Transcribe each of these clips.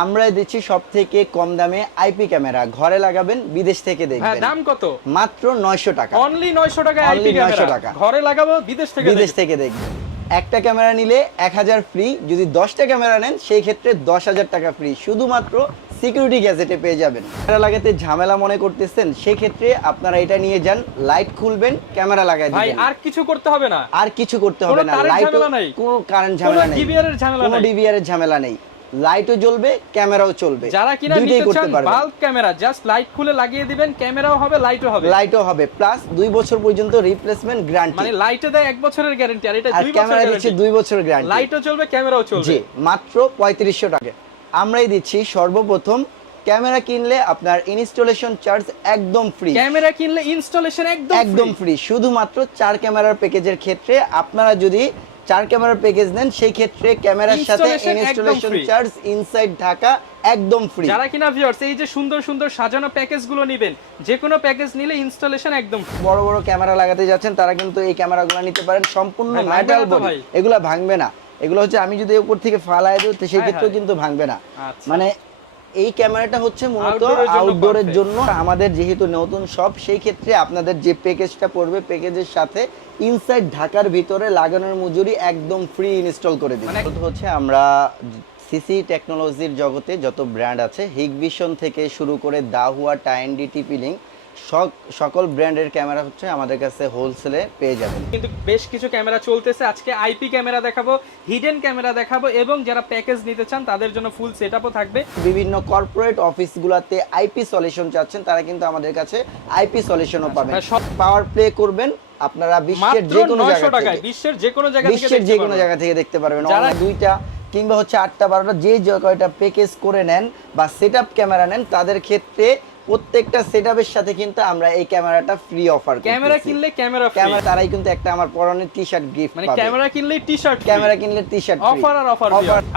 আমরা দিচ্ছি সব থেকে কম দামে আইপি ক্যামেরা। ঘরে লাগাবেন বিদেশ থেকে হ্যাঁ দেখবেন। দাম কত? মাত্র নয়শো টাকা। অনলি 900 টাকা আইপি ক্যামেরা। টাকা। ঘরে লাগাবো বিদেশ থেকে বিদেশ থেকে দেখবেন। একটা ক্যামেরা নিলে এক হাজার ফ্রি যদি দশটা ক্যামেরা নেন সেই ক্ষেত্রে দশ হাজার টাকা ফ্রি শুধুমাত্র সিকিউরিটি গ্যাজেটে পেয়ে যাবেন। ক্যামেরা লাগাতে ঝামেলা মনে করতেছেন সেই ক্ষেত্রে আপনারা এটা নিয়ে যান লাইট খুলবেন ক্যামেরা লাগাই ভাই দিবেন। আর কিছু করতে হবে না। আর কিছু করতে হবে না। লাইট কোনো কারেন্ট ঝামেলা নেই। কোনো ডিভিআর এর ঝামেলা নেই। লাইটও জ্বলবে ক্যামেরাও চলবে। যারা কিনা নিতে চান বাল্ব ক্যামেরা জাস্ট লাইট খুলে লাগিয়ে দিবেন ক্যামেরাও হবে লাইটও হবে। লাইটও হবে প্লাস দুই বছর পর্যন্ত রিপ্লেসমেন্ট গ্যারান্টি মানে লাইটে দেয় এক বছরের গ্যারান্টি আর এটা আর দুই ক্যামেরা দিচ্ছে গ্যারান্টি দুই বছরের গ্যারান্টি লাইটও চলবে ক্যামেরাও চলবে। জি মাত্র পঁয়ত্রিশশো টাকা। আমরাই দিচ্ছি সর্বপ্রথম ক্যামেরা কিনলে আপনার ইনস্টলেশন চার্জ একদম ফ্রি ক্যামেরা কিনলে ইনস্টলেশন একদম একদম ফ্রি শুধুমাত্র চার ক্যামেরার প্যাকেজের ক্ষেত্রে আপনারা যদি চার ক্যামেরার প্যাকেজ নেন সেই ক্ষেত্রে ক্যামেরার সাথে ইনস্টলেশন চার্জ ইনসাইড ঢাকা একদম ফ্রি যারা কিনা ভিউয়ার্স এই যে সুন্দর সুন্দর সাজানো প্যাকেজগুলো নেবেন যে কোনো প্যাকেজ নিলে ইনস্টলেশন একদম বড় বড় ক্যামেরা লাগাতে যাচ্ছেন তারা কিন্তু এই ক্যামেরাগুলো নিতে পারেন সম্পূর্ণ মেটাল বডি? এগুলো ভাঙবে না। এগুলো হচ্ছে আমি যদি উপর থেকে ফালায় দিই তো সেই হায় ক্ষেত্রেও কিন্তু ভাঙবে না। আচ্ছা। মানে এই ক্যামেরাটা হচ্ছে মূলত আউটডোরের জন্য আমাদের যেহেতু নতুন সব সেই ক্ষেত্রে আপনাদের যে প্যাকেজটা পড়বে প্যাকেজের সাথে ইনসাইড ঢাকার ভিতরে লাগানোর মজুরি একদম ফ্রি ইনস্টল করে দিই মানে- হচ্ছে আমরা সিসি টেকনোলজির জগতে যত ব্র্যান্ড আছে হিগভিশন থেকে শুরু করে দাহুয়া ডিটি টিপিলিং সকল ব্র্যান্ডের ক্যামেরা হচ্ছে আমাদের কাছে হোলসেলে পেয়ে যাবেন। কিন্তু বেশ কিছু ক্যামেরা চলতেছে। আজকে আইপি ক্যামেরা দেখাবো হিডেন ক্যামেরা দেখাবো এবং যারা প্যাকেজ নিতে চান তাদের জন্য ফুল সেটআপও থাকবে। বিভিন্ন কর্পোরেট অফিসগুলোতে আইপি সলিউশন চাচ্ছেন তারা কিন্তু আমাদের কাছে আইপি সলিউশনও পাবেন। পাওয়ার প্লে করবেন আপনারা বিশ্বের যে কোনো জায়গা থেকে বিশ্বের যে কোনো জায়গা থেকে বিশ্বের যে কোনো জায়গা থেকে দেখতে পারবেন। যারা- দুইটা কিংবা হচ্ছে আটটা বারোটা যে কয়টা প্যাকেজ করে নেন বা সেট ক্যামেরা নেন তাদের ক্ষেত্রে প্রত্যেকটা সেট সাথে কিন্তু আমরা এই ক্যামেরাটা ফ্রি অফার ক্যামেরা কিনলে ক্যামেরা ফ্রি ক্যামেরা তারাই কিন্তু একটা আমার পরনের টি শার্ট গিফট মানে ক্যামেরা কিনলে টি শার্ট ক্যামেরা কিনলে টি শার্ট অফার আর অফার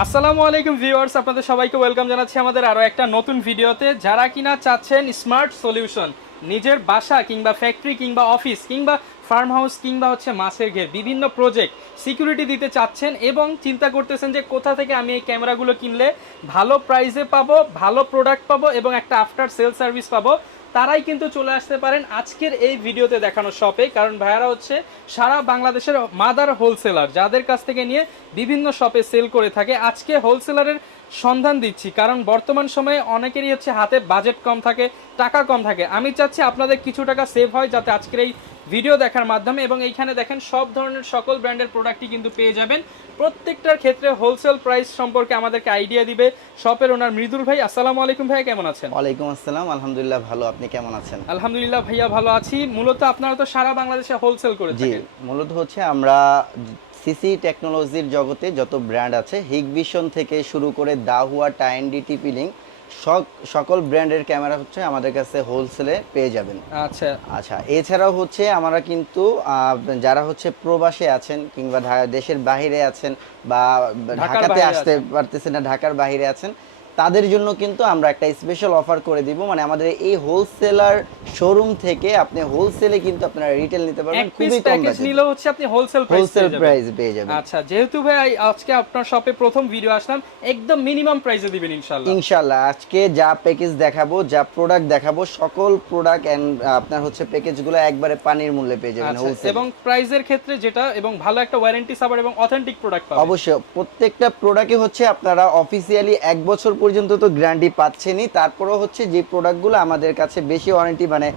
আসসালামু আলাইকুম ভিউয়ার্স আপনাদের সবাইকে ওয়েলকাম জানাচ্ছি আমাদের আরও একটা নতুন ভিডিওতে যারা কিনা চাচ্ছেন স্মার্ট সলিউশন নিজের বাসা কিংবা ফ্যাক্টরি কিংবা অফিস কিংবা ফার্ম হাউস কিংবা হচ্ছে মাছের ঘের, বিভিন্ন প্রজেক্ট সিকিউরিটি দিতে চাচ্ছেন এবং চিন্তা করতেছেন যে কোথা থেকে আমি এই ক্যামেরাগুলো কিনলে ভালো প্রাইসে পাবো, ভালো প্রোডাক্ট পাবো এবং একটা আফটার সেল সার্ভিস পাবো। তারাই কিন্তু চলে আসতে পারেন আজকের এই ভিডিওতে দেখানো শপে কারণ ভাইয়ারা হচ্ছে সারা বাংলাদেশের মাদার হোলসেলার যাদের কাছ থেকে নিয়ে বিভিন্ন শপে সেল করে থাকে। আজকে হোলসেলারের সন্ধান দিচ্ছি কারণ বর্তমান সময়ে অনেকেরই হচ্ছে হাতে বাজেট কম থাকে টাকা কম থাকে। আমি চাচ্ছি আপনাদের কিছু টাকা সেভ হয় যাতে আজকের এই ভিডিও দেখার মাধ্যমে এবং এইখানে দেখেন সব ধরনের সকল ব্র্যান্ডের প্রোডাক্টই কিন্তু পেয়ে যাবেন। প্রত্যেকটার ক্ষেত্রে হোলসেল প্রাইস সম্পর্কে আমাদেরকে আইডিয়া দিবে শপের ওনার মৃদুল ভাই। আসসালামু আলাইকুম ভাই কেমন আছেন? ওয়ালাইকুম আসসালাম আলহামদুলিল্লাহ ভালো। আপনি কেমন আছেন? আলহামদুলিল্লাহ ভাইয়া ভালো আছি। মূলত আপনারা তো সারা বাংলাদেশে হোলসেল করে থাকেন। মূলত হচ্ছে আমরা সিসি টেকনোলজির জগতে যত ব্র্যান্ড আছে হিগভিশন থেকে শুরু করে দাহুয়া টাইনডি টিপিলিং সকল ব্র্যান্ডের ক্যামেরা হচ্ছে আমাদের কাছে হোলসেলে পেয়ে যাবেন। আচ্ছা। আচ্ছা এছাড়াও হচ্ছে আমরা কিন্তু যারা হচ্ছে প্রবাসে আছেন কিংবা দেশের বাহিরে আছেন বা ঢাকাতে আসতে পারতেছেন না ঢাকার বাহিরে আছেন তাদের জন্য কিন্তু আমরা একটা স্পেশাল অফার করে দিব। মানে আমাদের এই হোলসেলার শোরুম থেকে আপনি হোলসেলে কিন্তু আপনারা রিটেল নিতে পারবেন। খুবই কম প্যাকেজ নিলেও হচ্ছে আপনি হোলসেল প্রাইস হোলসেল প্রাইস পেয়ে যাবেন। আচ্ছা যেহেতু ভাই আজকে আপনার শপে প্রথম ভিডিও আসলাম একদম মিনিমাম প্রাইসে দিবেন ইনশাআল্লাহ। ইনশাল্লাহ আজকে যা প্যাকেজ দেখাবো যা প্রোডাক্ট দেখাবো সকল প্রোডাক্ট এন্ড আপনার হচ্ছে প্যাকেজগুলো একবারে পানির মূল্যে পেয়ে যাবেন আচ্ছা, হোলসেল এবং প্রাইসের ক্ষেত্রে যেটা এবং ভালো একটা ওয়ারেন্টি সাবার এবং অথেন্টিক প্রোডাক্ট পাবেন। অবশ্যই প্রত্যেকটা প্রোডাক্টে হচ্ছে আপনারা অফিসিয়ালি এক বছর পর্যন্ত তো গ্যারান্টি পাচ্ছেনই। তারপরেও হচ্ছে যে প্রোডাক্টগুলো আমাদের কাছে বেশি ওয়ারেন্টি মানে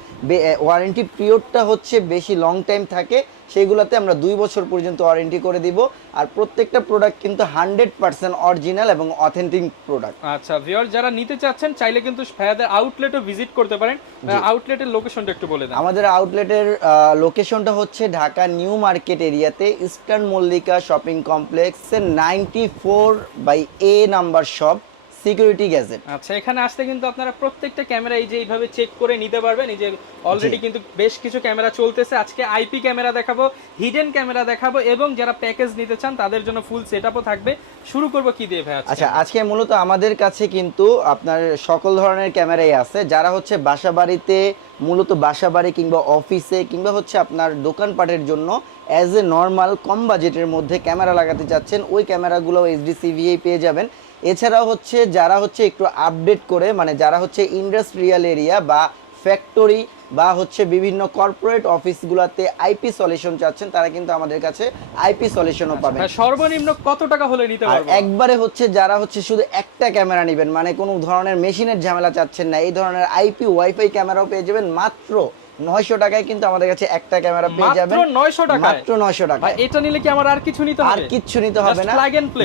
ওয়ারেন্টি পিরিয়ডটা হচ্ছে বেশি লং টাইম থাকে সেইগুলোতে আমরা দুই বছর পর্যন্ত ওয়ারেন্টি করে দিব। আর প্রত্যেকটা প্রোডাক্ট কিন্তু হান্ড্রেড পার্সেন্ট অরিজিনাল এবং অথেন্টিক প্রোডাক্ট আচ্ছা ভিউয়ার যারা নিতে চাচ্ছেন চাইলে কিন্তু ভাইয়াদের আউটলেটও ভিজিট করতে পারেন। আউটলেটের লোকেশনটা একটু বলে দেন। আমাদের আউটলেটের লোকেশনটা হচ্ছে ঢাকা নিউ মার্কেট এরিয়াতে ইস্টার্ন মল্লিকা শপিং কমপ্লেক্সের ninety four by A number shop security gadget. আচ্ছা এখানে আসতে কিন্তু আপনারা প্রত্যেকটা ক্যামেরা এই যে এইভাবে চেক করে নিতে পারবেন। এই যে অলরেডি কিন্তু বেশ কিছু ক্যামেরা চলতেছে। আজকে আইপি ক্যামেরা দেখাবো হিডেন ক্যামেরা দেখাবো এবং যারা প্যাকেজ নিতে চান তাদের জন্য ফুল সেটআপও থাকবে। শুরু করব কি দিয়ে ভাই আচ্ছা আজকে মূলত আমাদের কাছে কিন্তু আপনার সকল ধরনের ক্যামেরাই আছে। যারা হচ্ছে বাসা বাড়িতে মূলত বাসা বাড়ি কিংবা অফিসে কিংবা হচ্ছে আপনার দোকানপাটের জন্য অ্যাজ এ নর্মাল কম বাজেটের মধ্যে ক্যামেরা লাগাতে চাচ্ছেন ওই ক্যামেরাগুলো এইচডি সিভিএ পেয়ে যাবেন। এছাড়াও হচ্ছে যারা হচ্ছে একটু আপডেট করে মানে যারা হচ্ছে ইন্ডাস্ট্রিয়াল এরিয়া বা ফ্যাক্টরি বা হচ্ছে বিভিন্ন কর্পোরেট অফিসগুলোতে আইপি সলিউশন চাচ্ছেন তারা কিন্তু আমাদের কাছে আইপি সলিউশনও পাবেন। হ্যাঁ, সর্বনিম্ন কত টাকা হলে নিতে আর পারব? একবারে হচ্ছে যারা হচ্ছে শুধু একটা ক্যামেরা নেবেন মানে কোনো ধরনের মেশিনের ঝামেলা চাচ্ছেন না এই ধরনের আইপি ওয়াইফাই ক্যামেরাও পেয়ে যাবেন মাত্র নয়শো টাকায় কিন্তু আমাদের কাছে একটা ক্যামেরা পেয়ে মাত্র যাবেন। 900 টাকায়? মাত্র নয়শো টাকা ভাই, এটা নিলে কি আমার আর কিছু নিতে হবে? আর কিচ্ছু নিতে হবে না?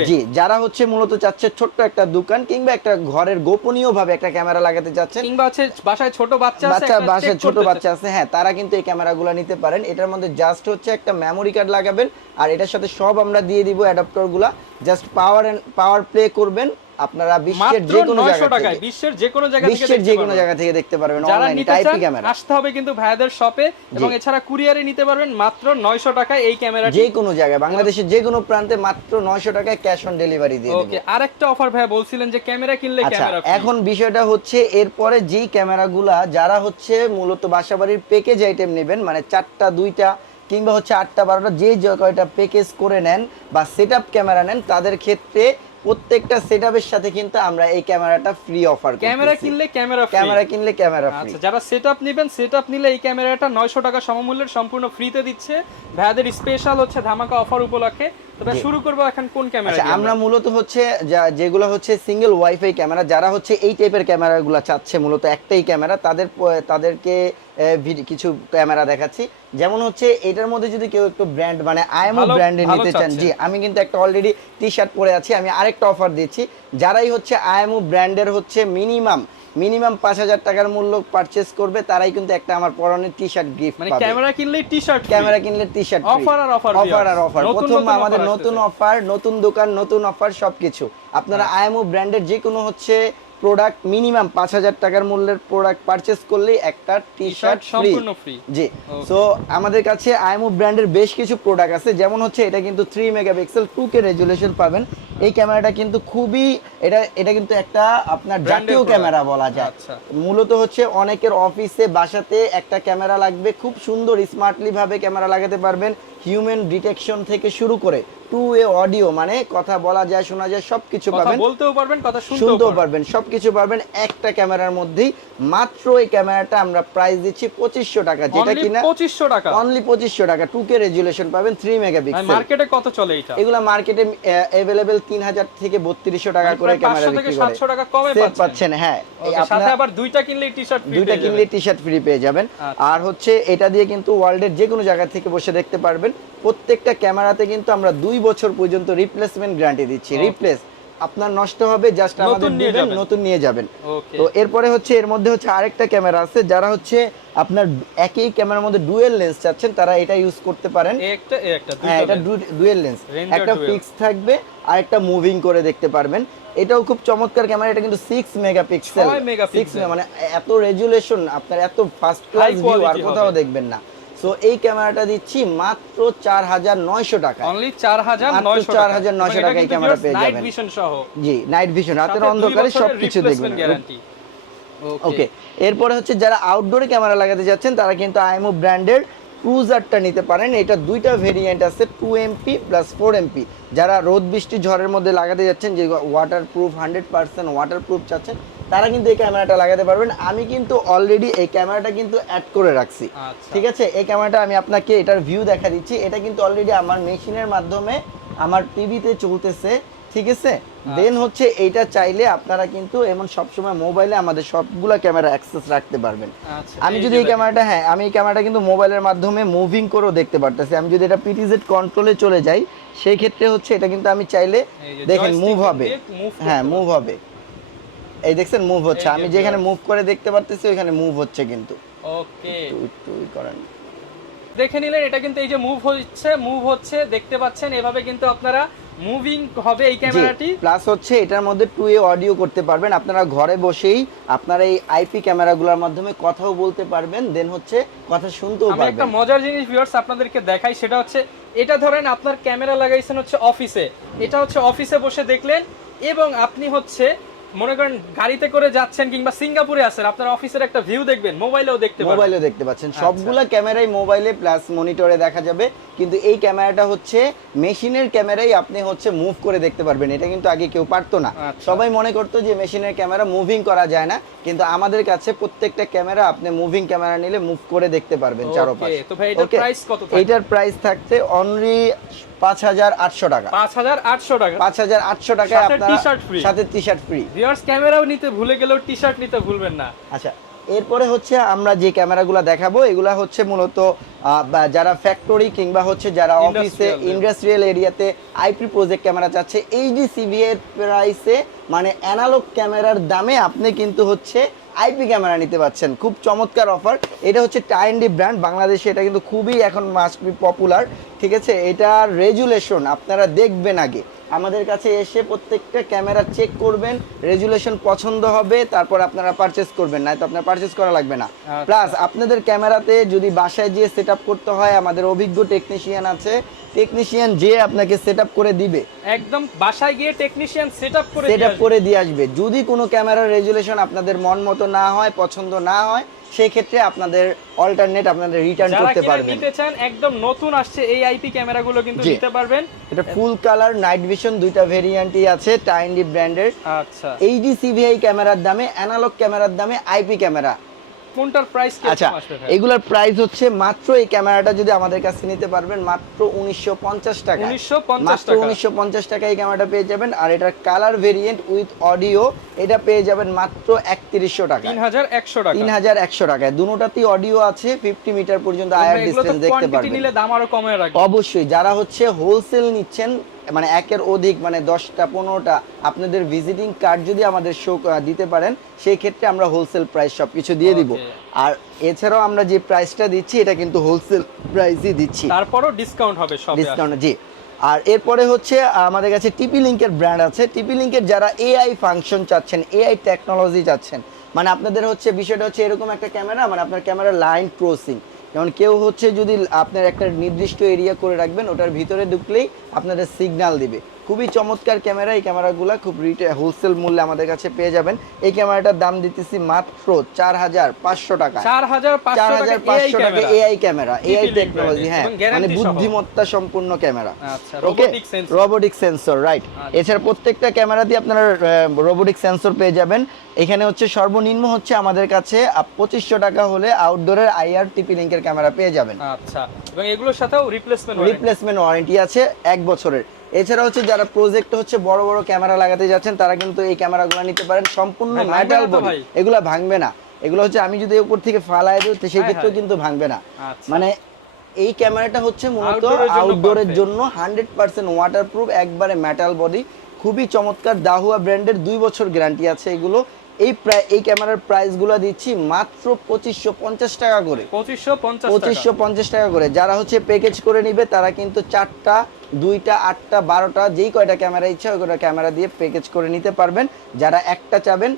জি যারা হচ্ছে মূলত চাচ্ছে ছোট্ট একটা দোকান কিংবা একটা ঘরের গোপনীয় ভাবে একটা ক্যামেরা লাগাতে চাচ্ছেন কিংবা হচ্ছে বাসায় ছোট বাচ্চা আছে বাচ্চা বাসায় ছোট বাচ্চা আছে হ্যাঁ তারা কিন্তু এই ক্যামেরাগুলো নিতে পারেন। এটার মধ্যে জাস্ট হচ্ছে একটা মেমোরি কার্ড লাগাবেন। আর এটার সাথে সব আমরা দিয়ে দিব অ্যাডাপ্টারগুলা। জাস্ট পাওয়ার পাওয়ার প্লে করবেন। আপনারা বিশ্বের যে কোনো 900 জায়গা থেকে বিশ্বের যে কোনো জায়গা থেকে বিশ্বের যে কোনো জায়গা থেকে দেখতে পারবেন অনলাইনে টাইপি ক্যামেরা আসতে হবে কিন্তু ভাইয়াদের শপে এবং এছাড়া কুরিয়ারে নিতে পারবেন মাত্র 900 টাকায় এই ক্যামেরাটি। যে কোনো জায়গায় বাংলাদেশের যে কোনো প্রান্তে মাত্র নয়শো টাকায় ক্যাশ অন ডেলিভারি দিয়ে ওকে আরেকটা অফার ভাইয়া বলছিলেন যে ক্যামেরা কিনলে আচ্ছা ক্যামেরা এখন বিষয়টা হচ্ছে এরপরে যেই ক্যামেরাগুলা যারা হচ্ছে মূলত বাসাবাড়ির প্যাকেজ আইটেম নেবেন মানে চারটা দুইটা কিংবা হচ্ছে আটটা বারোটা যে কয়টা প্যাকেজ করে নেন বা সেট ক্যামেরা নেন তাদের ক্ষেত্রে প্রত্যেকটা সেট সাথে কিন্তু আমরা এই ক্যামেরাটা ফ্রি অফার ক্যামেরা কিনলে ক্যামেরা ফ্রি ক্যামেরা কিনলে ক্যামেরা ফ্রি আচ্ছা যারা সেটআপ নেবেন সেটআপ নিলে এই ক্যামেরাটা 900 টাকা সমমূল্যের সম্পূর্ণ ফ্রিতে দিচ্ছে। ভাইয়াদের স্পেশাল হচ্ছে ধামাকা অফার উপলক্ষে। তবে শুরু করব এখন কোন ক্যামেরা আচ্ছা আমরা? মূলত হচ্ছে যা- যেগুলো হচ্ছে সিঙ্গেল ওয়াইফাই ক্যামেরা যারা হচ্ছে এই টাইপের ক্যামেরাগুলো চাচ্ছে মূলত একটাই ক্যামেরা তাদের তাদেরকে কিছু ক্যামেরা দেখাচ্ছি। যেমন হচ্ছে এটার মধ্যে যদি কেউ একটু ব্র্যান্ড মানে আইএমও ব্র্যান্ডে নিতে চান। জি আমি কিন্তু একটা অলরেডি টি শার্ট পরে আছি আমি আরেকটা অফার দিচ্ছি। যারাই হচ্ছে আইএমও ব্র্যান্ডের হচ্ছে মিনিমাম মিনিমাম পাঁচ হাজার টাকার মূল্য পারচেস করবে তারাই কিন্তু একটা আমার পরনের টি শার্ট গিফট মানে ক্যামেরা কিনলে টি-শার্ট ক্যামেরা কিনলে টি শার্ট অফার আর offer অফার আর অফার প্রথম আমাদের নতুন অফার নতুন দোকান নতুন অফার সবকিছু। আপনারা আইএমও ব্র্যান্ডের যে কোনো হচ্ছে প্রোডাক্ট মিনিমাম পাঁচ হাজার টাকার মূল্যের প্রোডাক্ট পারচেস করলেই একটা টি শার্ট ফ্রি সম্পূর্ণ ফ্রি জি। সো আমাদের কাছে আইএমও ব্র্যান্ডের বেশ কিছু প্রোডাক্ট আছে। যেমন হচ্ছে এটা কিন্তু three megapixel two K resolution পাবেন। এই ক্যামেরাটা কিন্তু খুবই এটা এটা কিন্তু একটা আপনার জাতীয় ক্যামেরা বলা যায়। আচ্ছা। মূলত হচ্ছে অনেকের অফিসে বাসাতে একটা ক্যামেরা লাগবে। খুব সুন্দর স্মার্টলি ভাবে ক্যামেরা লাগাতে পারবেন। হিউম্যান ডিটেকশন থেকে শুরু করে টু এ অডিও মানে কথা বলা যায় শোনা যায় সবকিছু কথা পাবেন। বলতেও পারবেন কথা শুনতেও পারবেন। পারবেন সবকিছু পারবেন একটা ক্যামেরার মধ্যেই মাত্র এই ক্যামেরাটা আমরা প্রাইস দিচ্ছি পঁচিশশো টাকা যেটা কিনা পঁচিশশো টাকা। অনলি পঁচিশশো টাকা। টু কে রেজুলেশন পাবেন থ্রি মেগাপিক্সেল মার্কেটে কত চলে এটা? এগুলা মার্কেটে অ্যাভেলেবেল তিন হাজার থেকে বত্রিশশো টাকা মানে করে ক্যামেরা বিক্রি করে। 700 টাকা কমে Set পাচ্ছেন। পাচ্ছেন হ্যাঁ। আপনার আবার দুইটা কিনলে টি-শার্ট ফ্রি দুইটা কিনলে টি শার্ট ফ্রি পেয়ে যাবেন। আচ্ছা। আর হচ্ছে এটা দিয়ে কিন্তু ওয়ার্ল্ডের যে কোনো জায়গা থেকে বসে দেখতে পারবেন। প্রত্যেকটা ক্যামেরাতে কিন্তু আমরা দুই বছর পর্যন্ত রিপ্লেসমেন্ট গ্যারান্টি দিচ্ছি. রিপ্লেস আপনার নষ্ট হবে জাস্ট আমাদের দিবেন নতুন নিয়ে যাবেন। তো এরপরে হচ্ছে এর মধ্যে হচ্ছে আরেকটা ক্যামেরা আছে যারা হচ্ছে আপনার একই ক্যামেরার মধ্যে ডুয়েল লেন্স চাচ্ছেন তারা এটা ইউজ করতে পারেন। একটা একটা হ্যাঁ এটা ডুয়েল লেন্স একটা। ফিক্স থাকবে আর একটা মুভিং করে দেখতে পারবেন। এটাও খুব চমৎকার ক্যামেরা এটা কিন্তু সিক্স মেগাপিক্সেল ছয় megapixel। মানে এত রেজুলেশন আপনার এত ফার্স্ট ক্লাস ভিউ আর কোথাও দেখবেন না। সো এই ক্যামেরাটা দিচ্ছি মাত্র চার হাজার নয়শো টাকা অনলি 4900 মাত্র 4,900 টাকায় ক্যামেরা পেয়ে নাইট যাবেন। ভিশন সহ। জি নাইট ভিশন রাতের অন্ধকারে সবকিছু দেখবেন। ওকে এরপরে হচ্ছে যারা আউটডোরে ক্যামেরা লাগাতে যাচ্ছেন তারা কিন্তু আইএমও ব্র্যান্ডের ক্রুজারটা নিতে পারেন। এটা দুইটা ভেরিয়েন্ট আছে two MP plus four MP যারা রোদ বৃষ্টি ঝড়ের মধ্যে লাগাতে যাচ্ছেন যে waterproof hundred percent waterproof চাচ্ছেন তারা কিন্তু এই ক্যামেরাটা লাগাতে পারবেন। আমি কিন্তু অলরেডি এই ক্যামেরাটা কিন্তু অ্যাড করে রাখছি। আচ্ছা। ঠিক আছে? এই ক্যামেরাটা আমি আপনাকে এটার ভিউ দেখা দিচ্ছি। এটা কিন্তু অলরেডি আমার মেশিনের মাধ্যমে আমার টিভিতে চলতেছে। ঠিক আছে? দেন হচ্ছে এইটা চাইলে আপনারা কিন্তু এমন সবসময় মোবাইলে আমাদের সবগুলা ক্যামেরা অ্যাক্সেস রাখতে পারবেন। আচ্ছা আমি যদি এই ক্যামেরাটা হ্যাঁ আমি এই ক্যামেরাটা কিন্তু মোবাইলের মাধ্যমে মুভিং করেও দেখতে পারতেছি। আমি যদি এটা পিটিজেড কন্ট্রোলে চলে যাই সেই ক্ষেত্রে হচ্ছে এটা কিন্তু আমি চাইলে দেখেন মুভ হবে। হ্যাঁ মুভ হবে। এই দেখছেন মুভ হচ্ছে। আমি যেখানে মুভ করে দেখতে পারতেছি ওইখানে মুভ হচ্ছে কিন্তু। ওকে একটু করেন। দেখে নিলেন এটা কিন্তু এই যে মুভ হচ্ছে মুভ হচ্ছে দেখতে পাচ্ছেন এভাবে কিন্তু আপনারা মুভিং হবে এই ক্যামেরাটি। প্লাস হচ্ছে এটার মধ্যে টু এ অডিও করতে পারবেন। আপনারা ঘরে বসেই আপনারা এই আইপি ক্যামেরাগুলোর মাধ্যমে কথাও বলতে পারবেন দেন হচ্ছে কথা শুনতেও আমি একটা মজার জিনিস ভিউয়ার্স আপনাদেরকে দেখাই সেটা হচ্ছে এটা ধরেন আপনার ক্যামেরা লাগাইছেন হচ্ছে অফিসে এটা হচ্ছে অফিসে বসে দেখলেন এবং আপনি হচ্ছে মনে করেন গাড়িতে করে যাচ্ছেন কিংবা সিঙ্গাপুরে আছেন আপনার অফিসের একটা ভিউ দেখবেন মোবাইলেও দেখতে পারবেন মোবাইলে দেখতে পাচ্ছেন। সবগুলা ক্যামেরাই মোবাইলে প্লাস মনিটরে দেখা যাবে কিন্তু এই ক্যামেরাটা হচ্ছে মেশিনের ক্যামেরাই আপনি হচ্ছে মুভ করে দেখতে পারবেন। এটা কিন্তু আগে কেউ পারতো না। আচ্ছা। সবাই মনে করতো যে মেশিনের ক্যামেরা মুভিং করা যায় না কিন্তু আমাদের কাছে প্রত্যেকটা ক্যামেরা আপনি মুভিং ক্যামেরা নিলে মুভ করে দেখতে পারবেন চারোপাশ। তো ভাই এটার price কত? এইটার প্রাইস থাকছে অনলি পাঁচ হাজার আটশো টাকা। পাঁচ হাজার আটশো টাকা। পাঁচ হাজার আটশো টাকায় আপনার সাথে টি শার্ট ফ্রি ভিউয়ার্স ক্যামেরাও নিতে ভুলে গেলেও টি শার্ট নিতে ভুলবেন না। আচ্ছা এরপরে হচ্ছে আমরা যে ক্যামেরাগুলো দেখাবো এগুলা হচ্ছে মূলত যারা ফ্যাক্টরি কিংবা হচ্ছে যারা অফিসে ইন্ডাস্ট্রিয়াল এরিয়াতে আইপি প্রজেক্ট ক্যামেরা চাচ্ছে এইচডি সিভি এর প্রাইসে মানে অ্যানালগ ক্যামেরার দামে আপনি কিন্তু হচ্ছে আইপি ক্যামেরা নিতে পাচ্ছেন। খুব চমৎকার অফার এটা হচ্ছে টাইন্ডি ব্র্যান্ড বাংলাদেশে এটা কিন্তু খুবই এখন মাস্ট বি পপুলার ঠিক আছে? এটার রেজুলেশন আপনারা দেখবেন আগে। আমাদের কাছে এসে প্রত্যেকটা ক্যামেরা চেক করবেন রেজুলেশন পছন্দ হবে তারপর আপনারা পারচেস করবেন না তো আপনার পারচেস করা লাগবে না আচ্ছা। প্লাস আপনাদের ক্যামেরাতে যদি বাসায় যেয়ে সেট করতে হয় আমাদের অভিজ্ঞ টেকনিশিয়ান আছে টেকনিশিয়ান যে আপনাকে সেট করে দিবে একদম বাসায় গিয়ে টেকনিশিয়ান সেট করে সেট। করে দিয়ে আসবে যদি কোনো ক্যামেরার রেজুলেশন আপনাদের মন মতো না হয় পছন্দ না হয় সেই ক্ষেত্রে আপনাদের অল্টারনেট আপনাদের রিটার্ন করতে পারবেন। নিতে চান একদম নতুন আসছে এই আইপি ক্যামেরাগুলো কিন্তু। নিতে পারবেন। এটা ফুল কালার নাইট ভিশন দুইটা ভেরিয়েন্টই আছে টাইনডি ব্র্যান্ডের আচ্ছা। এইচডি সিভিআই ক্যামেরার দামে অ্যানালগ ক্যামেরার দামে আইপি ক্যামেরা। কোনটার প্রাইস আচ্ছা এগুলোর প্রাইস হচ্ছে মাত্র এই ক্যামেরাটা যদি আমাদের কাছে নিতে পারবেন মাত্র উনিশশো পঞ্চাশ টাকা 1950 মাত্র টাকা। উনিশশো পঞ্চাশ টাকা এই ক্যামেরাটা পেয়ে যাবেন আর এটার কালার ভেরিয়েন্ট উইথ অডিও এটা পেয়ে যাবেন মাত্র একত্রিশশো টাকা তিন হাজার একশো টাকা। তিন হাজার একশো টাকায়। দুটাতেই অডিও আছে ফিফটি মিটার পর্যন্ত আয়ার ডিস্টেন্স দেখতে পারবেন। নিলে দাম আরও কমে রাখবে। অবশ্যই যারা হচ্ছে হোলসেল নিচ্ছেন মানে একের অধিক মানে দশটা পনেরোটা আপনাদের ভিজিটিং কার্ড যদি আমাদের শো দিতে পারেন সেই ক্ষেত্রে আমরা হোলসেল প্রাইস সব কিছু দিয়ে দিব। আর এছাড়াও আমরা যে প্রাইসটা দিচ্ছি এটা কিন্তু হোলসেল প্রাইসই দিচ্ছি। তারপরও ডিসকাউন্ট হবে সব ডিসকাউন্ট জি। আর এরপরে হচ্ছে আমাদের কাছে টিপি লিঙ্কের ব্র্যান্ড আছে। টিপি লিঙ্কের যারা এআই ফাংশন চাচ্ছেন এআই টেকনোলজি চাচ্ছেন মানে আপনাদের হচ্ছে বিষয়টা হচ্ছে এরকম একটা ক্যামেরা মানে আপনার ক্যামেরা লাইন ক্রসিং যেমন কেউ হচ্ছে যদি আপনার একটা নির্দিষ্ট এরিয়া করে রাখবেন, ওটার ভিতরে ঢুকলেই আপনাদের সিগন্যাল দিবে। খুবই চমৎকার ক্যামেরা এই ক্যামেরাগুলো খুব রিটে হোলসেল মূল্যে আমাদের কাছে পেয়ে যাবেন। এই ক্যামেরাটার দাম দিতেছি মাত্র চার হাজার পাঁচশো টাকা। চার হাজার পাঁচশো টাকা এআই ক্যামেরা। এআই টেকনোলজি হ্যাঁ। মানে বুদ্ধিমত্তা সম্পূর্ণ camera. Okay robotic sensor right. এছাড়া প্রত্যেকটা ক্যামেরা দিয়ে আপনারা রোবোটিক সেন্সর পেয়ে যাবেন। এখানে হচ্ছে সর্বনিম্ন হচ্ছে আমাদের কাছে পঁচিশশো টাকা হলে আউটডোরের আইআর টিপি লিঙ্কের ক্যামেরা পেয়ে যাবেন। আচ্ছা এবং এগুলোর সাথেও রিপ্লেসমেন্ট রিপ্লেসমেন্ট ওয়ারেন্টি আছে এক বছরের। এছাড়া হচ্ছে যারা প্রজেক্ট হচ্ছে বড় বড় ক্যামেরা লাগাতে যাচ্ছেন তারা কিন্তু এই ক্যামেরাগুলো নিতে পারেন সম্পূর্ণ মেটাল বডি এগুলো ভাঙবে না। এগুলো হচ্ছে আমি যদি উপর থেকে ফালায় দিই তো সেই ক্ষেত্রেও কিন্তু ভাঙবে না। আচ্ছা। মানে এই ক্যামেরাটা হচ্ছে মূলত আউটডোরের। জন্য হান্ড্রেড পার্সেন্ট ওয়াটারপ্রুফ একবারে মেটাল বডি খুবই চমৎকার দাহুয়া ব্র্যান্ডের দুই বছর গ্যারান্টি আছে এগুলো। এই প্রায় এই ক্যামেরার প্রাইসগুলো দিচ্ছি মাত্র পঁচিশশো পঞ্চাশ টাকা করে। পঁচিশশো পঞ্চাশ পঁচিশশো পঞ্চাশ টাকা করে। যারা হচ্ছে প্যাকেজ করে নিবে তারা কিন্তু চারটা দুইটা আটটা বারোটা যেই কয়টা ক্যামেরা ইচ্ছা ওই কয়টা ক্যামেরা দিয়ে প্যাকেজ করে নিতে পারবেন। যারা একটা চাবেন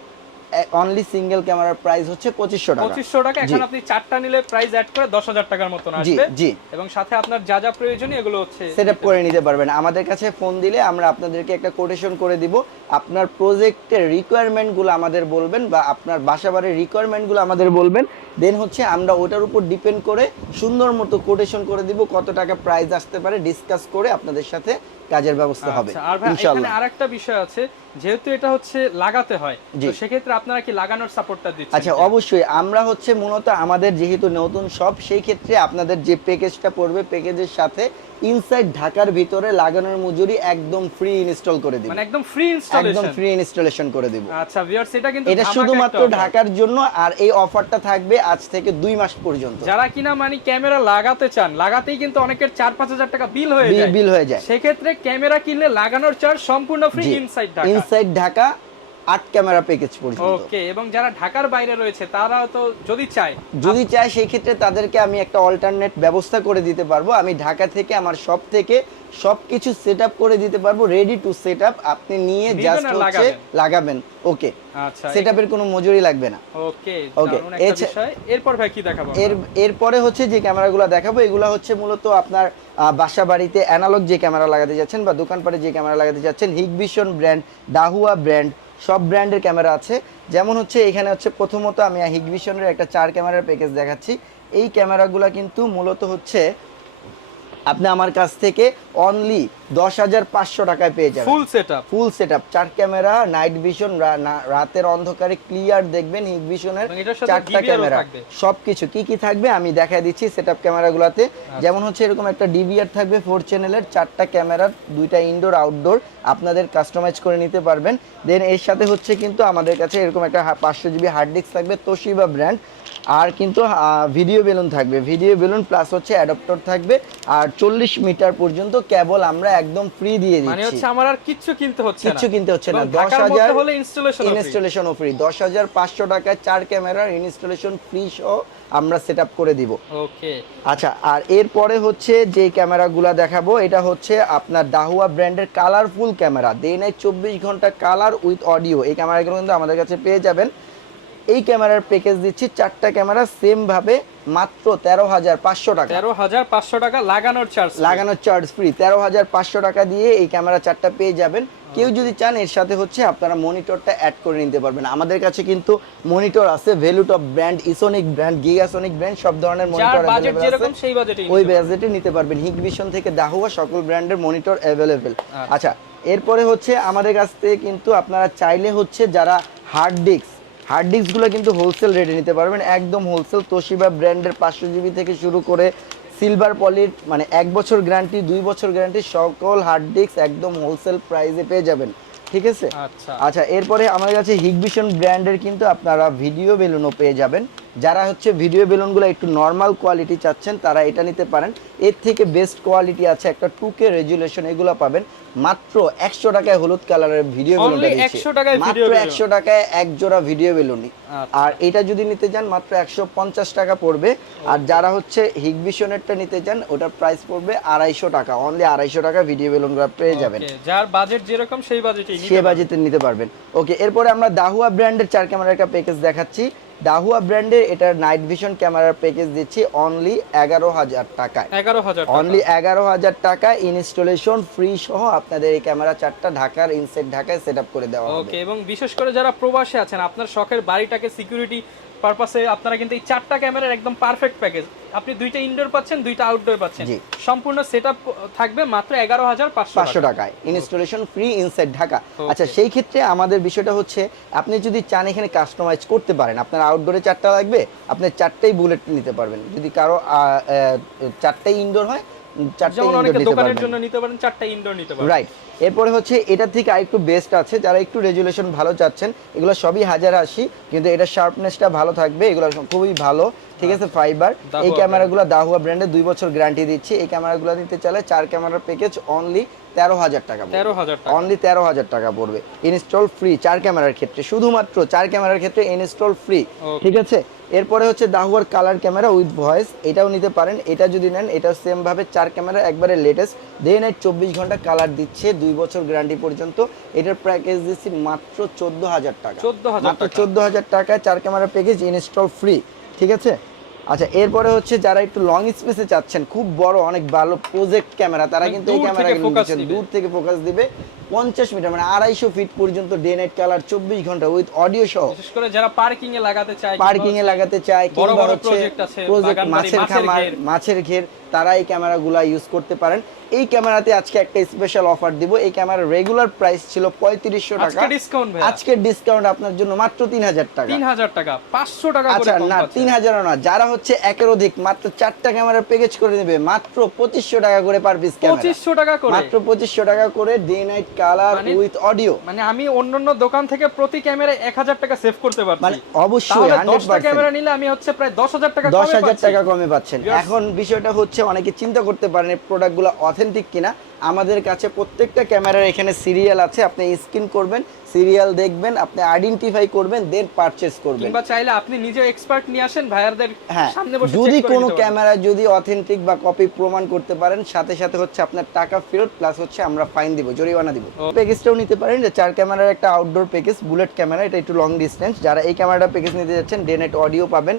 অনলি সিঙ্গেল ক্যামেরার প্রাইস হচ্ছে পঁচিশশো টাকা। পঁচিশশো টাকা এখন আপনি চারটা নিলে প্রাইস অ্যাড করে দশ হাজার টাকার মতন জি আসবে। জি। এবং সাথে আপনার যা যা প্রয়োজনীয় এগুলো হচ্ছে সেট আপ করে নিতে পারবেন। আমাদের কাছে ফোন দিলে আমরা আপনাদেরকে একটা কোটেশন করে দিব। আপনার প্রজেক্টের রিকোয়ারমেন্টগুলো আমাদের বলবেন বা আপনার বাসা বাড়ির রিকোয়ারমেন্টগুলো আমাদের বলবেন। দেন হচ্ছে আমরা ওটার উপর ডিপেন্ড করে সুন্দর মতো কোটেশন করে দিব কত টাকা প্রাইস আসতে পারে ডিসকাস করে আপনাদের সাথে কাজের ব্যবস্থা হবে। আচ্ছা, আর এখানে ইনশাআল্লাহ। আরেকটা বিষয় আছে। যেহেতু এটা হচ্ছে লাগাতে হয় তো সেক্ষেত্রে আপনারা কি লাগানোর সাপোর্টটা দিচ্ছেন আচ্ছা অবশ্যই। আমরা হচ্ছে মূলত আমাদের যেহেতু নতুন সব সেই ক্ষেত্রে আপনাদের যে প্যাকেজটা পড়বে প্যাকেজের সাথে ইনসাইড ঢাকার ভিতরে লাগানোর মজুরি একদম ফ্রি ইনস্টল করে দিব। মানে একদম ফ্রি ইনস্টলেশন একদম ফ্রি ইনস্টলেশন করে দিব। আচ্ছা ভিউয়ার্স এটা কিন্তু এটা শুধুমাত্র ঢাকার জন্য আর এই অফারটা থাকবে আজ থেকে দুই মাস পর্যন্ত। যারা কিনা মানে ক্যামেরা লাগাতে চান লাগাতেই কিন্তু অনেকের চার পাঁচ হাজার টাকা বিল হয়ে যায়। বিল হয়ে যায়। সেক্ষেত্রে ক্যামেরা কিনলে লাগানোর চার্জ সম্পূর্ণ free inside Dhaka inside Dhaka আট ক্যামেরা প্যাকেজ পর্যন্ত। ওকে এবং যারা ঢাকার বাইরে রয়েছে তারাও তো যদি চায় যদি চায় সেই ক্ষেত্রে তাদেরকে আমি একটা অল্টারনেট ব্যবস্থা করে দিতে পারব। আমি ঢাকা থেকে আমার সব থেকে সবকিছু সেট আপ করে দিতে পারব রেডি টু সেট আপ আপনি নিয়ে জাস্ট হচ্ছে লাগাবেন। ওকে আচ্ছা সেট আপের কোনো মজুরি লাগবে না। ওকে বিষয়। এরপর ভাই কি দেখাবো এর এরপরে হচ্ছে যে ক্যামেরাগুলো দেখাবো এগুলো হচ্ছে মূলত আপনার বাসা বাড়িতে অ্যানালগ যে ক্যামেরা লাগাতে যাচ্ছেন বা দোকানপাটে যে ক্যামেরা লাগাতে যাচ্ছেন হিগভিশন ব্র্যান্ড ডাহুয়া ব্র্যান্ড সব ব্র্যান্ডের ক্যামেরা আছে। যেমন হচ্ছে এখানে হচ্ছে প্রথমত আমি হিগভিশনের একটা চার ক্যামেরার প্যাকেজ দেখাচ্ছি। এই ক্যামেরাগুলো কিন্তু মূলত হচ্ছে আপনি আমার কাছ থেকে অনলি দশ হাজার পাঁচশো টাকায় পেয়ে যাবেন। Full setup full set up চার ক্যামেরা নাইট ভিশন রাতের অন্ধকারে ক্লিয়ার দেখবেন হিগ ভিশনের চারটা ক্যামেরা। সবকিছু কি কি থাকবে আমি দেখাই দিচ্ছি সেট আপ ক্যামেরাগুলোতে। আচ্ছা। যেমন হচ্ছে এরকম একটা ডিভিআর থাকবে ফোর চ্যানেলের চারটা ক্যামেরার দুইটা ইনডোর আউটডোর আপনাদের কাস্টমাইজ করে নিতে পারবেন। দেন এর সাথে হচ্ছে কিন্তু আমাদের কাছে এরকম একটা পাঁচশো জিবি হার্ড ডিস্ক থাকবে তোশিবা ব্র্যান্ড আর কিন্তু ভিডিও বেলুন থাকবে। ভিডিও বেলুন প্লাস হচ্ছে অ্যাডাপ্টর থাকবে। আর চল্লিশ মিটার পর্যন্ত কেবল আমরা একদম ফ্রি দিয়ে মানে দিচ্ছি। হচ্ছে আমার আর কিচ্ছু কিনতে হচ্ছে না। কিচ্ছু কিনতে হচ্ছে না। এবং দশ ঢাকার মধ্যে হাজার হলে ইনস্টলেশন ইনস্টলেশনও ফ্রি দশ হাজার পাঁচশো টাকায় চার ক্যামেরার ইনস্টলেশন ফ্রি সহ আমরা সেট করে দিব। ওকে আচ্ছা আর এরপরে হচ্ছে যে ক্যামেরাগুলো দেখাবো এটা হচ্ছে আপনার দাহুয়া ব্র্যান্ডের কালারফুল ক্যামেরা ডে নাইট চব্বিশ ঘণ্টা কালার উইথ অডিও এই ক্যামেরাগুলো কিন্তু আমাদের কাছে পেয়ে যাবেন। এই ক্যামেরার প্যাকেজ দিচ্ছি চারটা ক্যামেরা সেম ভাবে মাত্র তেরো হাজার পাঁচশো টাকা। তেরো হাজার পাঁচশো টাকা লাগানোর চার্জ লাগানোর চার্জ ফ্রি তেরো হাজার পাঁচশো টাকা দিয়ে এই ক্যামেরা চারটা পেয়ে যাবেন। কেউ যদি চান এর সাথে হচ্ছে আপনারা মনিটরটা অ্যাড করে নিতে পারবেন। আমাদের কাছে কিন্তু মনিটর আছে ValueTop brand Esonic brand Gigasonic brand সব ধরনের মনিটর বাজেট যেরকম সেই বাজেটে ওই বাজেটে নিতে পারবেন। হিগভিশন থেকে দাহুয়া সকল ব্র্যান্ডের মনিটর অ্যাভেলেবেল আচ্ছা। এরপরে হচ্ছে আমাদের কাছ থেকে কিন্তু আপনারা চাইলে হচ্ছে যারা হার্ড ডিস্ক হার্ড ডিস্কগুলো কিন্তু হোলসেল রেটে নিতে পারবেন। একদম হোলসেল তোশিবা ব্র্যান্ডের পাঁচশো জিবি থেকে শুরু করে সিলভার পলির মানে এক বছর গ্যারান্টি দুই বছর গ্যারান্টি সকল হার্ড ডিস্ক একদম হোলসেল প্রাইসে পেয়ে যাবেন। ঠিক আছে? আচ্ছা। আচ্ছা এরপরে আমার কাছে হিগভিশন ব্র্যান্ডের কিন্তু আপনারা ভিডিও বেলুনও পেয়ে যাবেন। যারা হচ্ছে ভিডিও বেলুনগুলো একটু নর্মাল কোয়ালিটি চাচ্ছেন তারা এটা নিতে পারেন। এর থেকে বেস্ট কোয়ালিটি আছে একটা টু কে রেজুলেশন এগুলো পাবেন। মাত্র একশো টাকায় হলুদ কালারের ভিডিও বেলুন Only 100 টাকায় মাত্র একশো টাকায় এক জোড়া ভিডিও বেলুনই আচ্ছা। আর এটা যদি নিতে যান মাত্র একশো পঞ্চাশ টাকা পড়বে। আর যারা হচ্ছে হিগভিশনেরটা নিতে চান ওটার প্রাইস পড়বে আড়াইশো টাকা। অনলি আড়াইশো টাকা ভিডিও বেলুনগুলো পেয়ে যাবেন। যার বাজেট যেরকম সেই বাজেটেই সে বাজেতে নিতে পারবেন। ওকে এরপরে আমরা দাহুয়া ব্র্যান্ডের চার ক্যামেরার একটা প্যাকেজ দেখাচ্ছি। দাহুয়া ব্র্যান্ডের এটার নাইট ভিশন ক্যামেরার প্যাকেজ দিচ্ছি অনলি এগারো হাজার টাকায়। এগারো হাজার অনলি এগারো হাজার টাকা ইনস্টলেশন ফ্রি সহ আপনাদের এই ক্যামেরা চারটা ঢাকার ইনসেট ঢাকায় সেট আপ করে দেওয়া হবে। ওকে এবং বিশেষ করে যারা প্রবাসে আছেন আপনার শখের বাড়িটাকে সিকিউরিটি পারপাসে আপনারা কিন্তু এই চারটা ক্যামেরার একদম পারফেক্ট প্যাকেজ আপনি দুইটা ইনডোর পাচ্ছেন দুইটা আউটডোর পাচ্ছেন। সম্পূর্ণ সেটআপ থাকবে মাত্র এগারো হাজার পাঁচশো পাঁচশো টাকায়। Installation free inside Dhaka. আচ্ছা সেই ক্ষেত্রে আমাদের বিষয়টা হচ্ছে আপনি যদি চান এখানে কাস্টমাইজ করতে পারেন আপনার আউটডোরে চারটা লাগবে আপনি চারটাই বুলেট নিতে পারবেন। যদি কারও চারটাই ইনডোর হয় চারটাই যেমন ইনডোর অনেকে নিতে দোকানের জন্য নিতে পারেন চারটা ইনডোর নিতে পারেন রাইট এরপরে হচ্ছে এটা থেকে আরেকটু বেস্ট আছে যারা একটু রেজুলেশন ভালো চাচ্ছেন এগুলো সবই হাজার আশি কিন্তু এটা শার্পনেসটা ভালো থাকবে এগুলো খুবই ভালো। ঠিক আছে ফাইবার এই দাহুয়া ক্যামেরাগুলো দাহুয়া ব্র্যান্ডে দুই বছর গ্যারান্টি দিচ্ছি। এই ক্যামেরাগুলো নিতে চাইলে চার ক্যামেরার প্যাকেজ অনলি তেরো হাজার টাকা তেরো হাজার অনলি তেরো হাজার টাকা পড়বে। ইনস্টল ফ্রি চার ক্যামেরার ক্ষেত্রে। শুধুমাত্র চার ক্যামেরার ক্ষেত্রে ইনস্টল ফ্রি ঠিক আছে? এরপরে হচ্ছে দাহুয়ার কালার ক্যামেরা উইথ ভয়েস এটাও নিতে পারেন। এটা যদি নেন এটা সেম ভাবে চার ক্যামেরা একবারে লেটেস্ট ডে নাইট চব্বিশ ঘণ্টা কালার দিচ্ছে দুই বছর গ্যারান্টি পর্যন্ত। এটার প্যাকেজ দিচ্ছি মাত্র চোদ্দ হাজার টাকা। 14,000 মাত্র চোদ্দ হাজার টাকায় চার ক্যামেরা প্যাকেজ ইনস্টল ফ্রি ঠিক আছে? আচ্ছা এরপরে হচ্ছে যারা একটু লং স্পেসে চাচ্ছেন খুব বড় অনেক ভালো প্রজেক্ট ক্যামেরা তারা মানে কিন্তু এই ক্যামেরা। দূর থেকে ফোকাস দিবে। পঞ্চাশ মিটার মানে আড়াইশো ফিট পর্যন্ত ডে নাইট কালার চব্বিশ ঘণ্টা উইথ অডিও সহ বিশেষ করে যারা পার্কিং এ লাগাতে চায় পার্কিং এ লাগাতে চায় কিংবা হচ্ছে প্রজেক্ট মাছের খামার মাছের ঘের তারা এই ক্যামেরাগুলো ইউজ করতে পারেন। এই ক্যামেরাতে আজকে একটা স্পেশাল অফার দিব। এই ক্যামেরার রেগুলার প্রাইস ছিল পঁয়ত্রিশশো টাকা। ডিসকাউন্ট ভাই আজকের ডিসকাউন্ট আপনার জন্য মাত্র তিন হাজার টাকা। তিন হাজার টাকা পাঁচশো টাকা আচ্ছা না তিন হাজারও না যারা হচ্ছে একের অধিক মাত্র চারটা ক্যামেরা প্যাকেজ করে নেবে মাত্র পঁচিশশো টাকা করে পার পিস পঁচিশশো টাকা করে। মাত্র পঁচিশশো টাকা করে day night colour with audio মানে আমি অন্যান্য দোকান থেকে প্রতি ক্যামেরায় এক হাজার টাকা সেভ করতে পারছি। মানে অবশ্যই তাহলে হান্ড্রেড দশটা ক্যামেরা নিলে আমি হচ্ছে প্রায় দশ হাজার টাকা দশ কমে হাজার পাচ্ছি। টাকা কমে পাচ্ছেন। এখন বিষয়টা হচ্ছে অনেকে চিন্তা করতে পারেন এই প্রোডাক্টগুলো অথেন্টিক কিনা। আমাদের কাছে প্রত্যেকটা ক্যামেরার এখানে সিরিয়াল আছে আপনি স্ক্রিন করবেন সিরিয়াল দেখবেন আপনি আইডেন্টিফাই করবেন দেন পারচেজ করবেন। কিংবা চাইলে আপনি নিজে এক্সপার্ট নিয়ে আসেন ভাইয়ারদের হ্যাঁ সামনে বসে যদি কোনো ক্যামেরা যদি অথেন্টিক বা কপি প্রমাণ করতে পারেন সাথে সাথে হচ্ছে আপনার টাকা ফেরত প্লাস হচ্ছে আমরা ফাইন দিব জরিমানা দিব। প্যাকেজটাও নিতে পারেন যে চার ক্যামেরার একটা আউটডোর প্যাকেজ বুলেট ক্যামেরা এটা একটু লং ডিস্টেন্স যারা এই ক্যামেরাটা প্যাকেজ নিতে যাচ্ছেন ডে নাইট অডিও পাবেন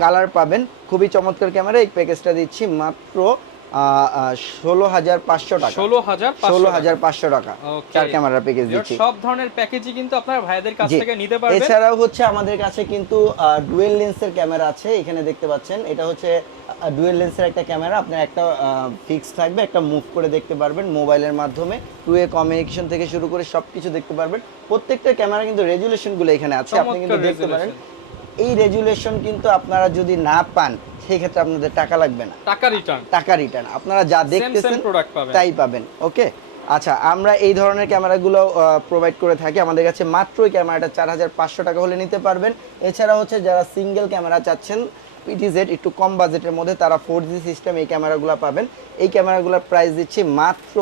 কালার পাবেন। খুবই চমৎকার ক্যামেরা এই প্যাকেজটা দিচ্ছি মাত্র ষোলো হাজার পাঁচশো টাকা। ষোলো হাজার ষোলো হাজার পাঁচশো টাকা। Okay. চার ক্যামেরার প্যাকেজ দিচ্ছি। সব ধরনের প্যাকেজই কিন্তু আপনারা ভাইদের কাছ থেকে নিতে পারবেন। এছাড়াও হচ্ছে আমাদের কাছে কিন্তু ডুয়েল লেন্সের ক্যামেরা আছে এখানে দেখতে পাচ্ছেন। এটা হচ্ছে ডুয়েল লেন্সের একটা ক্যামেরা আপনার একটা ফিক্স থাকবে একটা মুভ করে দেখতে পারবেন মোবাইলের মাধ্যমে। টু এ কমিউনিকেশন থেকে শুরু করে সবকিছু দেখতে পারবেন। প্রত্যেকটা ক্যামেরা কিন্তু রেজুলেশনগুলো এখানে আছে আপনি কিন্তু দেখতে পারেন। এই রেজুলেশন কিন্তু আপনারা যদি না পান সেই ক্ষেত্রে আপনাদের টাকা লাগবে না। টাকা রিটার্ন টাকা রিটার্ন আপনারা যা দেখতেছেন তাই পাবেন ওকে আচ্ছা আমরা এই ধরনের ক্যামেরাগুলো প্রোভাইড করে থাকি। আমাদের কাছে মাত্র ক্যামেরাটা চার হাজার পাঁচশো টাকা হলে নিতে পারবেন। এছাড়া হচ্ছে যারা সিঙ্গেল ক্যামেরা চাচ্ছেন পিটিজেড একটু কম বাজেটের মধ্যে তারা ফোর জি সিস্টেম এই ক্যামেরাগুলো পাবেন। এই ক্যামেরাগুলোর প্রাইস দিচ্ছি মাত্র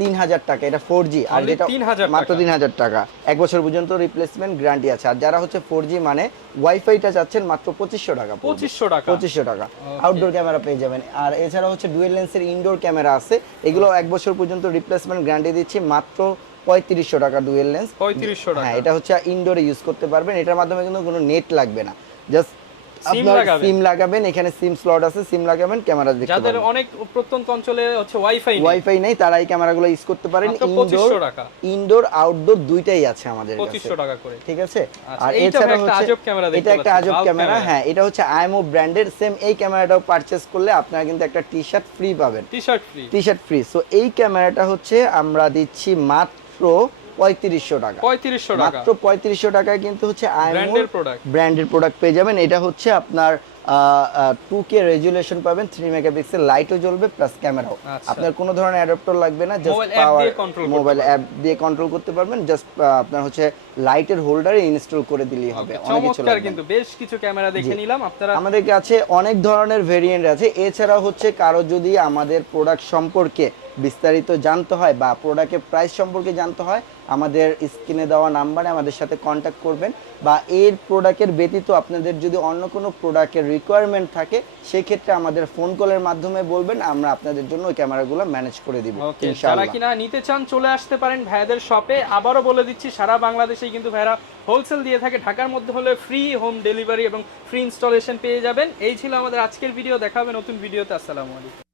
তিন হাজার টাকা এটা ফোর জি আর যেটা 3,000 মাত্র টাকা। তিন হাজার টাকা। এক বছর পর্যন্ত রিপ্লেসমেন্ট গ্যারান্টি আছে। আর যারা হচ্ছে ফোর জি মানে ওয়াইফাইটা চাচ্ছেন মাত্র পঁচিশশো টাকা। পঁচিশশো টাকা। পঁচিশশো টাকা। আউটডোর ক্যামেরা পেয়ে যাবেন। আর এছাড়া হচ্ছে ডুয়েল লেন্সের ইনডোর ক্যামেরা আছে। এগুলো এক বছর পর্যন্ত রিপ্লেসমেন্ট গ্যারান্টি দিচ্ছি মাত্র পঁয়ত্রিশশো টাকা ডুয়েল লেন্স পঁয়ত্রিশশো টাকা। হ্যাঁ এটা হচ্ছে ইনডোরে ইউজ করতে পারবেন। এটার মাধ্যমে কিন্তু কোনো নেট লাগবে না। জাস্ট আপনার। সিম লাগাবেন এখানে সিম স্লট আছে সিম লাগাবেন ক্যামেরা দেখতে যাদের অনেক প্রত্যন্ত অঞ্চলে হচ্ছে ওয়াইফাই ওয়াইফাই নেই তারা এই ক্যামেরাগুলো ইউজ করতে পারেন। ইনডোর ইনডোর আউটডোর দুইটাই আছে আমাদের কাছে। পঁচিশশো টাকা করে। ঠিক আছে? আচ্ছা, আর এছাড়া একটা হচ্ছে আজব ক্যামেরা দেখতে এটা একটা আজব ক্যামেরা। হ্যাঁ এটা হচ্ছে আইএমও ব্র্যান্ডের সেম এই ক্যামেরাটাও পারচেজ করলে আপনারা কিন্তু একটা টি শার্ট ফ্রি পাবেন। T shirt free T shirt free so এই ক্যামেরাটা হচ্ছে আমরা দিচ্ছি মাত্র পঁয়ত্রিশশো টাকা। পঁয়ত্রিশশো টাকা। মাত্র পঁয়ত্রিশশো টাকায় কিন্তু হচ্ছে ব্র্যান্ডের প্রোডাক্ট ব্র্যান্ডের প্রোডাক্ট পেয়ে যাবেন। এটা হচ্ছে আপনার টু কে রেজুলেশন পাবেন থ্রি মেগাপিক্সেল লাইটও জ্বলবে প্লাস ক্যামেরাও আচ্ছা। আপনার কোনো ধরনের অ্যাডাপ্টার লাগবে না জাস্ট পাওয়ার মোবাইল অ্যাপ দিয়ে কন্ট্রোল করতে পারবেন। জাস্ট আপনার হচ্ছে লাইটের হোল্ডারে ইনস্টল করে দিলেই হবে। অনেক কিছু চমৎকার লাগবে না। কিন্তু। বেশ কিছু ক্যামেরা দেখে নিলাম। আপনারা আমাদের কাছে অনেক ধরনের ভেরিয়েন্ট আছে। এছাড়াও হচ্ছে কারও যদি আমাদের প্রোডাক্ট সম্পর্কে বিস্তারিত জানতে হয় বা প্রোডাক্টের প্রাইস সম্পর্কে জানতে হয় আমাদের স্ক্রিনে দেওয়া নাম্বারে আমাদের সাথে কন্ট্যাক্ট করবেন বা এর প্রোডাক্টের ব্যতীত আপনাদের যদি অন্য কোনো প্রোডাক্টের রিকোয়ারমেন্ট থাকে সেক্ষেত্রে আমাদের ফোন কলের মাধ্যমে বলবেন আমরা আপনাদের জন্য ওই ক্যামেরাগুলো ম্যানেজ করে দিব যারা কিনা নিতে চান চলে আসতে পারেন ভাইয়াদের শপে আবারও বলে দিচ্ছি সারা বাংলাদেশেই কিন্তু ভাইরা হোলসেল দিয়ে থাকে। ঢাকার মধ্যে হলে ফ্রি হোম ডেলিভারি এবং ফ্রি ইনস্টলেশন পেয়ে যাবেন। এই ছিল আমাদের আজকের ভিডিও দেখা হবে নতুন ভিডিওতে আসসালামু আলাইকুম।